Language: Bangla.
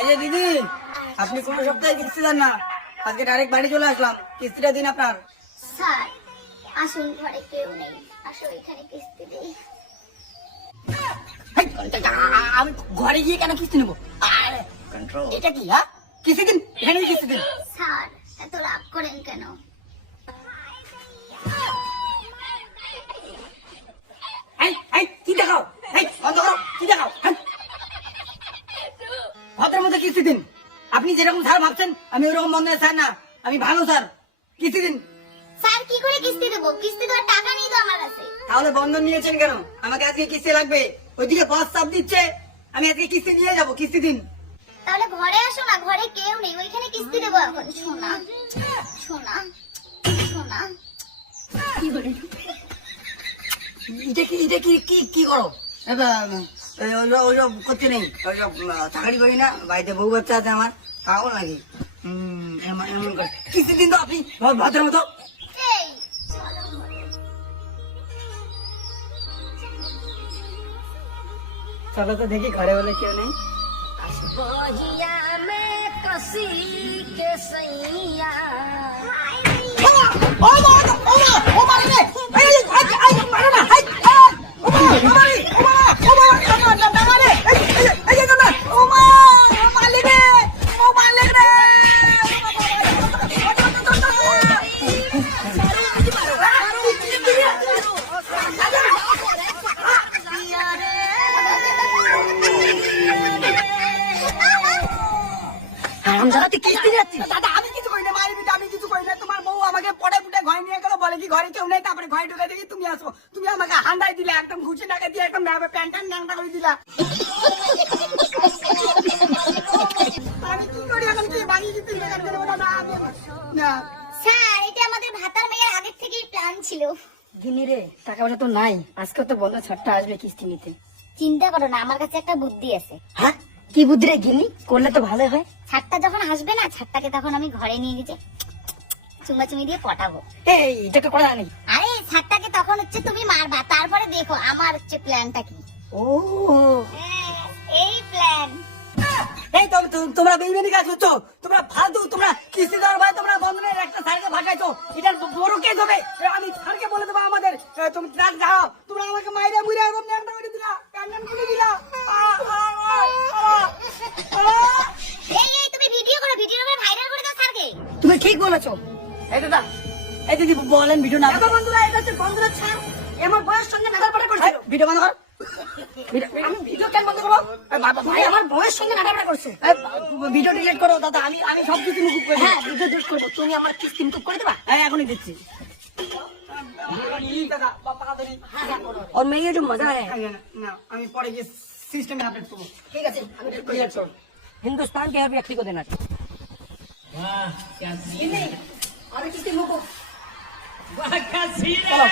এই যে দিদি, আপনি কোন সপ্তাহে কিস্তি দেন না, আজকে ডাইরেক্ট বাড়ি চলে আসলাম, কিস্তিটা দিন আপনার। স্যার আসুন, ঘরে কেউ নেই, আসো এখানে কিস্তি দিই। আমি ঘরে গিয়ে কেন কিস্তি নেবো? আরে কন্ট্রোল, এটা কি? হ্যাঁ, কিস্তি দিন, এখানে কিস্তি দিন। স্যার এত রাগ করেন কেন? কি দেখাও? বন্ধ করো, কি দেখাও? ভদ্রের মধ্যে কিস্তি দিন। আপনি যেরকম স্যার ভাবছেন আমি ওরকম বন্ধনের স্যার না, আমি ভালো স্যার। কিস্তি দিন। স্যার কি করে কিস্তি দেবো? কিস্তি দেওয়ার টাকা নেই তো আমার কাছে। তাহলে বন্ধন নিয়েছেন কেন? আমাকে আজকে কিস্তি লাগবে। ওইদিকে বস চাপ দিচ্ছে, আমি আজকে কিস্তি নিয়ে যাবো। কিস্তি দিন। তাহলে ঘরে আসো না, ঘরে কেউ নেই, ওইখানে কিস্তি দেবো এখন। সোনা সোনা সোনা, এটা কি করো? ওইসব করতে নেই, ওইসব চাকরি করি না, বাড়িতে বউ বাচ্চা আছে আমার, পাগল নাকি? এমন করে কিস্তি দিন তো আপনি ভদ্রের মতো। এই চলো তো দেখি ঘরে বলে কেউ নেই। দাদা আমি কিছু করি না, মারিবিটা আমি কিছু করি না। তোমার বউ আমাকে পড়ে পুটে ঘরে নিয়ে গেল, বলে কি ঘরে কেউ নেই, তারপরে ঘরে ঢুকে দেখি তুমি আসো। তুমি আমাকে হান্দাই দিলে, একদম ঘুষি টাকা দিয়ে একদম প্যান্ট ন্যাংটা করে দিলা। আমি কি করি এখন? কি বাড়ি দিতে না? স্যার এটা আমাদের ভাতার মেয়ের আগের থেকেই প্ল্যান ছিল। গিনি রে, টাকা পয়সা তো নাই, আজকে তো বন্ধ ছাড়টা আসবে কিস্তি নিতে। চিন্তা করো না, আমার কাছে একটা বুদ্ধি আছে। হ্যাঁ, কি বুদ্ধি রে গিনি? করলে তো ভালো হয়। ছাড়টা যখন আসবে না, ছাড়টাকে তখন আমি ঘরে নিয়ে গেছে চুমাচুমি দিয়ে পটাবো। এই এটা তো করা নেই। আরে ছাড়টাকে তখন হচ্ছে তুমি মারবা, তারপরে দেখো আমার হচ্ছে প্ল্যানটা কি। ও এই প্ল্যান। এই তোমরা বেইমানি কাজ করছো, তোমরা ফালতু, তোমরা কিস্তি দেওয়ার ভাই তোমরা বন্ধনের একটা স্যারকে ভাগাইছো, এটার বড় কেস হবে। আমি স্যারকে বলে দেবো আমাদের। তুমি ট্রাক যাও, তোমরা আমাকে মাইরা মুইরা এরকম ন্যাংটা করে দিলা, প্যান্ডান খুলে দিলা। এই এই তুমি ভিডিও করে ভাইরাল করে দাও স্যারকে। তুমি ঠিক বলেছো। এই দাদা, এই দিদি বলেন ভিডিও না। দেখো বন্ধুরা, এটা হচ্ছে বন্ধুরা ছাড়। আমার বয়স সঙ্গে নাটার পাটা করছে। ভিডিও বন্ধ কর। আমি ভিডিও কেন বন্ধ করবো? ভাই আমার বয়স সঙ্গে নাটার পাটা করছে। ভিডিও ডিলিট করো দাদা, আমি সবকিছু মুকুব করে হ্যাঁ, ভিডিও ডিলিট করবো। তুমি আমার কিস্তি মুকুব করে দেবা? হ্যাঁ এখনই দিচ্ছি। দাদা और मैं ये जो मजा है, না, আমি পরে গিয়ে সিস্টেমে আপডেট করবো। ठीक है, हमें हिंदुस्तान के हर व्यक्ति को देना चाहिए। और किसी मुकुब চলো।